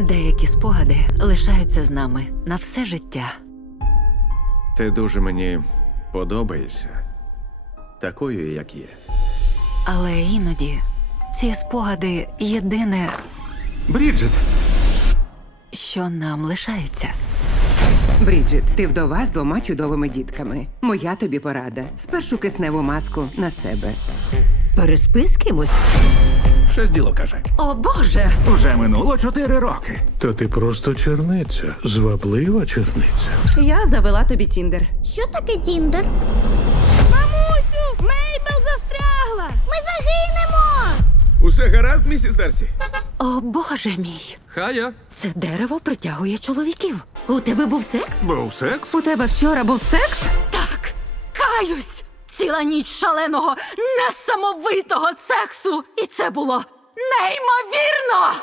Деякі спогади лишаються з нами на все життя. Ти дуже мені подобаєшся. Такою, як є. Але іноді ці спогади єдине, Бріджит, що нам лишається. Бріджит, ти вдова з двома чудовими дітками. Моя тобі порада. Спершу кисневу маску на себе. Переспи з кимось. Щось діло каже. О Боже! Уже минуло чотири роки. Та ти просто черниця, зваблива черниця. Я завела тобі Тіндер. Що таке Тіндер? Мамусю, Мейбл застрягла! Ми загинемо! Усе гаразд, місіс Дарсі? О Боже мій! Хая. Це дерево притягує чоловіків. У тебе був секс? Був секс? У тебе вчора був секс? Так, каюсь! Ціла ніч шаленого, несамовитого сексу! І це було неймовірно!